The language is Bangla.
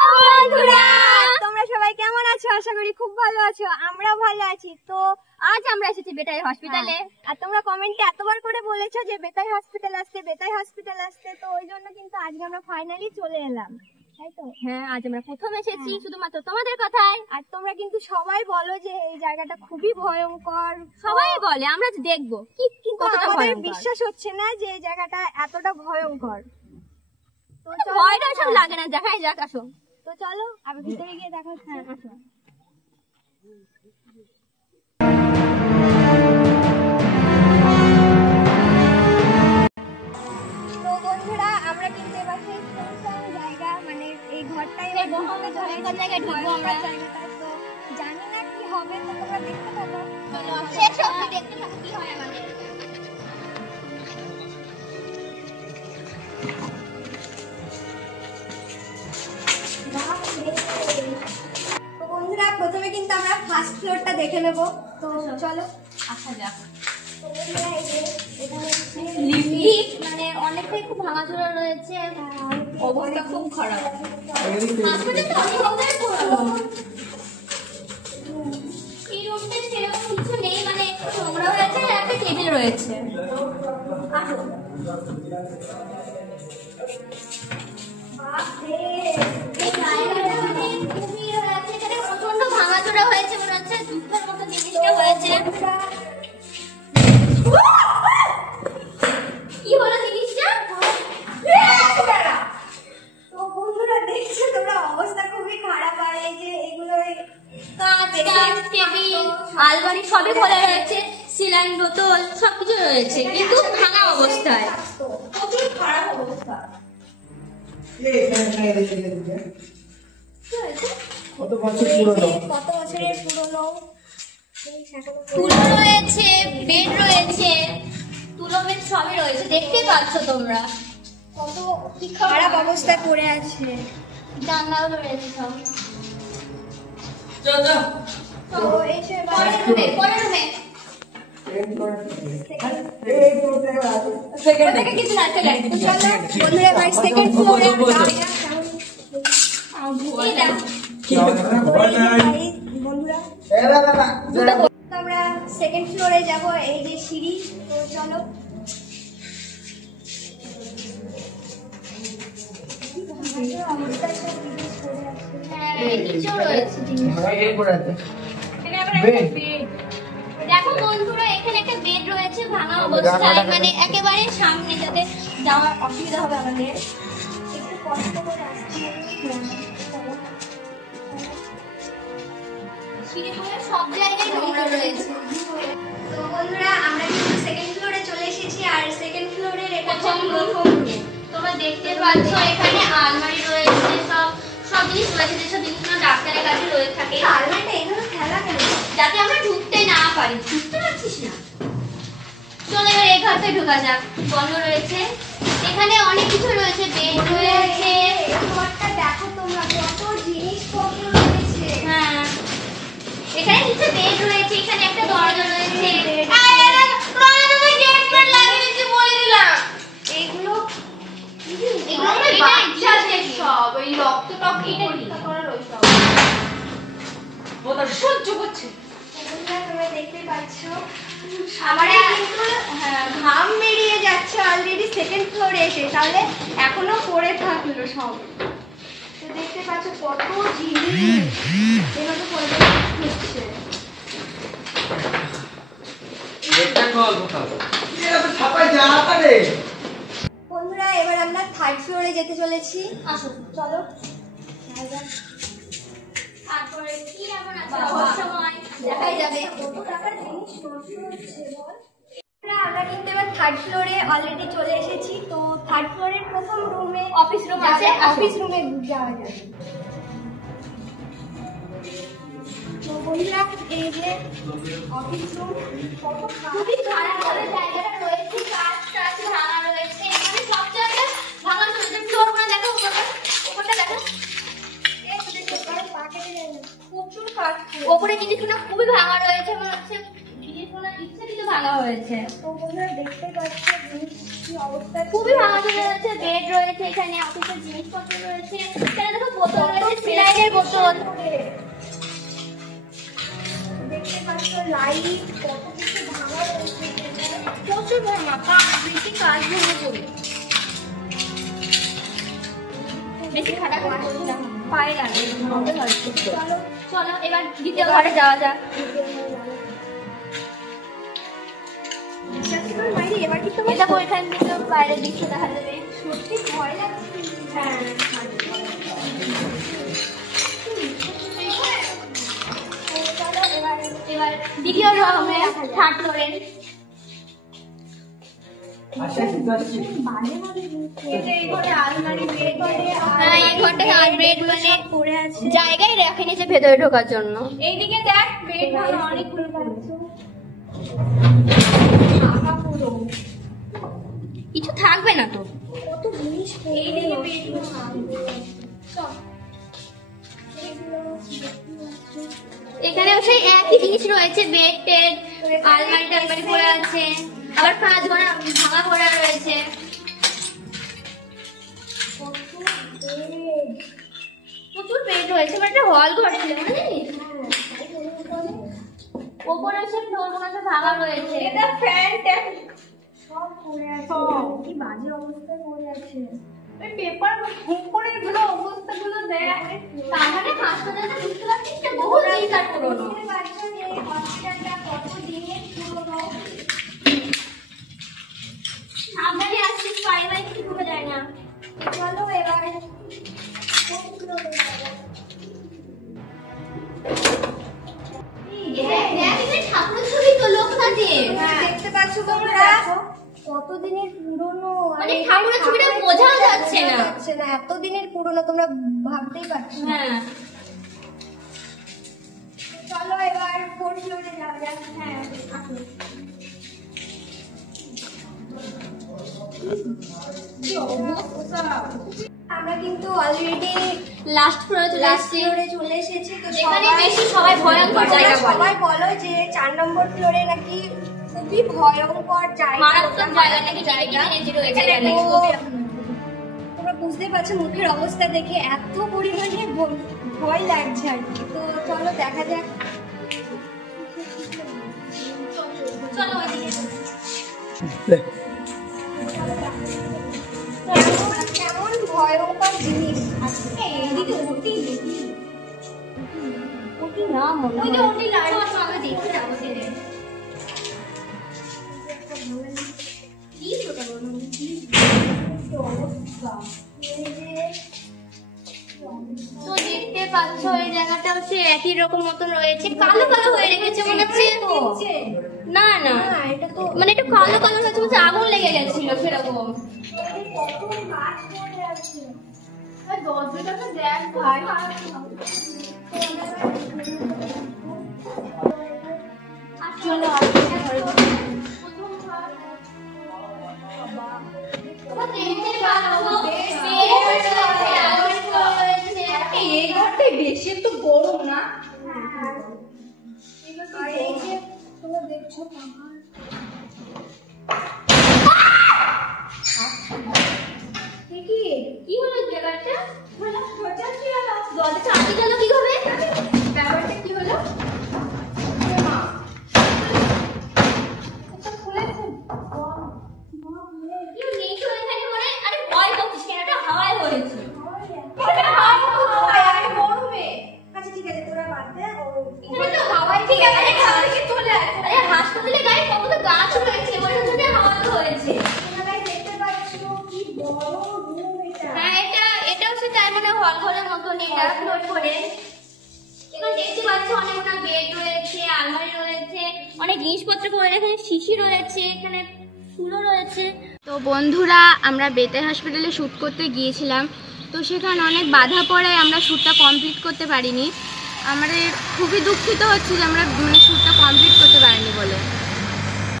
বন্ধুরা তোমরা সবাই কেমন আছো? আশা করি খুব ভালো আছো। আমরা ভালো আছি। তো আজ আমরা এসেছি বেতাই হসপিটালে। আর তোমরা কমেন্টে এতবার করে বলেছো যে বেতাই হসপিটাল আসতে, বেতাই হসপিটাল আসতে, তো ওই জন্য কিন্তু আজকে আমরা ফাইনালি চলে এলাম, তাই তো? হ্যাঁ, আজ আমরা প্রথম এসেছি শুধুমাত্র তোমাদের কথায়। আর তোমরা কিন্তু সবাই বলো যে এই জায়গাটা খুবই ভয়ঙ্কর, সবাই বলে। আমরা দেখবো কিন্তু আমাদের বিশ্বাস হচ্ছে না যে এই জায়গাটা এতটা ভয়ঙ্কর। তো ভয়টা সব লাগে না, দেখাই যাক। আসো তো, চলো আবার ভিতরে গিয়ে দেখা হচ্ছে। আসো। তো বন্ধুরা আমরা কিন্তু এবার সেই জায়গা, মানে এই ঘরটাই জায়গায় ঢুকবো আমরা। তো জানি না কি হবে, তো তোমরা দেখতে পাবো। শেষ অবধি দেখতে থাকো কি হয় আমাদের। তো বন্ধুরা প্রথমে কিন্তু আমরা ফার্স্ট ফ্লোরটা দেখে নেব। তো চলো আসা যাক। মানে অনেকটাই খুব ভাঙাচোরা রয়েছে, অবস্থা খুব খারাপ। এই রুমটা সেরকম কিছু নেই, মানে একটু নোংরা হয়েছে, একটা টেবিল রয়েছে। প্রচন্ড ভাঙাচোরা হয়েছে, মনে হচ্ছে যুদ্ধের মতো জিনিসটা হয়েছে। কি হলো জিনিসটা? তো বন্ধুরা দেখছো তোমরা, অবস্থা খুবই খারাপ। আর এই যে এগুলো কাঁচ, টেবিল, আলমারি সবই খোলা রয়েছে, সিলাইন বোতল সবকিছু রয়েছে, কিন্তু ভাঙা অবস্থায়। প্রচুর খারাপ অবস্থা। কত বছরের পুরনো তুলো রয়েছে, বেড রয়েছে, তুলো বেড সবই রয়েছে, দেখতে পাচ্ছ তোমরা কত কি খারাপ অবস্থায় পড়ে আছে। জানলাও রয়েছে সব। তো এসে পরের রুমে বন্ধুরা ভাই সেকেন্ড ফ্লোরে আমরা সেকেন্ড ফ্লোরে যাব। এই যে সিঁড়ি, তো চলো। দেখো বন্ধুরা, এখানে একটা বেড রয়েছে ভাঙা অবস্থায়, মানে একেবারে সামনে, যাতে যাওয়ার অসুবিধা হবে আমাদের। একটু কষ্ট করে আসতে হবে, সব জায়গায় নোংরা রয়েছে। তো বন্ধুরা আমরা কিন্তু সেকেন্ড ফ্লোরে চলে এসেছি। আর সেকেন্ড ফ্লোরের এটা প্রথম তোমরা দেখতে পাচ্ছ, এখানে আলমারি রয়েছে, সব জিনিস রয়েছে, যেসব জিনিসগুলো ডাক্তারের কাছে রয়ে থাকে। আলমারিটা এইভাবে ফেলা কেন? যাতে আমরা ঢুকতে না পারি। বুঝতে পারছিস না? চলো এবার এই ঘরটা ঢোকা যাক। বন্ধ রয়েছে, এখানে অনেক কিছু রয়েছে, বেড রয়েছে। ঘরটা দেখো তোমরা, কত জিনিসপত্র রয়েছে। হ্যাঁ, এখানে নিচে বেড রয়েছে, এখানে একটা দরজা রয়েছে। এগুলো বাচ্চাদের সব, ওই রক্ত টক পরীক্ষা করার ওই সব। ওটা সহ্য করছে। তোমরা দেখতে পাচ্ছ আমার কিন্তু ঘাম বেরিয়ে যাচ্ছে অলরেডি সেকেন্ড ফ্লোরে এসে, তাহলে এখনো পড়ে থাকলো সব। তো দেখতে পাচ্ছ কত জিনিস এভাবে পড়ে হচ্ছে। বন্ধুরা এবার আমরা থার্ড ফ্লোরে যেতে চলেছি। আসো চলো। তারপরে কি এমন আছে সময় দেখাই যাবে। কত টাকার জিনিস নষ্ট হচ্ছে বল। আমরা কিন্তু এবার থার্ড ফ্লোরে অলরেডি চলে এসেছি। তো থার্ড ফ্লোরের প্রথম রুমে অফিস রুম আছে, অফিস রুমে যাওয়া যাবে। তো বন্ধুরা এই যে অফিস রুম, খুবই খারাপ জায়গাটা রয়েছে, কাজ ভাঙা রয়েছে, এখানে সব জায়গায় ভাঙা রয়েছে। ফ্লোরগুলো দেখো, উপরটা দেখো, প্রচুর কাঠ, ওপরে জিনিসগুলো খুবই ভাঙা রয়েছে, মনে হচ্ছে জিনিসগুলো ইচ্ছে কিন্তু ভাঙা হয়েছে। তো বন্ধুরা দেখতে পাচ্ছ জিনিস খুবই ভাঙাচোরা রয়েছে, বেড রয়েছে, এখানে অফিসের জিনিসপত্র রয়েছে, এখানে দেখো বোতল রয়েছে, স্যালাইনের বোতল, দেখতে পাচ্ছ লাইট, কত কিছু ভাঙা রয়েছে, প্রচুর ভাঙা, বেশি কাজ ভেঙে পড়ে, বেশি খাটাখাটি করছি না, পায়ে লাগে। চলো চলো এবার দ্বিতীয় ঘরে যাওয়া যাক। এবার কি তুমি দেখো এখান থেকে বাইরের দৃশ্য দেখা যাবে, সত্যি ভয় লাগছে। হ্যাঁ এবার দ্বিতীয় রুমে থার্ড ফ্লোরে জায়গায় রেখে নিয়েছে ভেতরে ঢোকার জন্য। এইদিকে দেখ বেড অনেকগুলো কিছু থাকবে না তো, কত জিনিস। এখানে সেই একই জিনিস রয়েছে, বেড টেড, আলমারি টালমারি পড়ে আছে, আবার কাঁচ ভাঙা পড়া রয়েছে। প্রচুর বেড রয়েছে, মানে একটা হল ঘর ছিল জানিস। ওপরে সে ফ্লোরগুলো ভাঙা রয়েছে, এটা ফ্যান ট্যাপ সব পড়ে আছে, কি বাজে অবস্থায় পড়ে আছে। ওই পেপার উপরে গুলো অবস্থাগুলো দেখ, তাহলে হাসপাতালে বুঝতে পারছিস যে বহু দিন আর পুরনো। হসপিটালটা কত দিনের পুরনো, সামনে আসছিস পায়ে কিছু ঢুকে যায় না। চলো এবার ঠাকুরের ছবি তো লোক থাকে, দেখতে পাচ্ছ তোমরা কতদিনের পুরনো, মানে ঠাকুরের ছবিটা বোঝাও যাচ্ছে না, এত দিনের পুরনো তোমরা ভাবতেই পারছো। হ্যাঁ চলো এবার ফোর্থ ফ্লোরে যাওয়া যাক। হ্যাঁ আসো। আমরা কিন্তু অলরেডি লাস্ট ফ্লোরে চলে এসেছি। তো এখানে বেশি সবাই ভয়ঙ্কর জায়গা বলে, সবাই বলো যে 4 নম্বর ফ্লোরে নাকি খুবই ভয়ঙ্কর জায়গা, মারাত্মক জায়গা নাকি, জায়গা রয়েছে এখানে। তোমরা বুঝতে পারছো মুখের অবস্থা দেখে এত পরিমাণে ভয় লাগছে আর কি। তো চলো দেখা যাক, চলো কেমন ভয়ঙ্কর জিনিস আছে। এইদিকে ওটি না মনে হয়, ওই যে ওটি লাইট আমি দেখতে যাবো সেরে কি ছোট বড় কি অবস্থা। তো দেখতে পাচ্ছ এই জায়গাটাও সে একই রকম মতন রয়েছে, কালো কালো হয়ে রেখেছে মনে হচ্ছে। না না এটা তো মানে একটু কালো কালো হচ্ছে, বলছে আগুন লেগে গেছিল সেরকম। দরজাটা দেখ ভাই, চলো এই ঘরটাই বেশি তো বড় না। এই যে তোমরা দেখছো কি হলো জায়গাটা, দরজা আটকে গেল কি হবে, ব্যাপারটা কি হলো? হাসপাতালে গায়ে কত গাছ রয়েছে, হ্যাঁ এটাও সে তাই মানে হল ঘরের মতন ফ্লোর করে। এখানে দেখতে পাচ্ছ অনেকটা বেড রয়েছে, আলমারি রয়েছে, অনেক জিনিসপত্র করে, এখানে শিশি রয়েছে, এখানে ফুলও রয়েছে। তো বন্ধুরা আমরা বেতাই হসপিটালে শ্যুট করতে গিয়েছিলাম, তো সেখানে অনেক বাধা পড়ায় আমরা শ্যুটটা কমপ্লিট করতে পারিনি। আমাদের খুবই দুঃখিত হচ্ছে যে আমরা মানে শ্যুটটা কমপ্লিট করতে পারিনি বলে।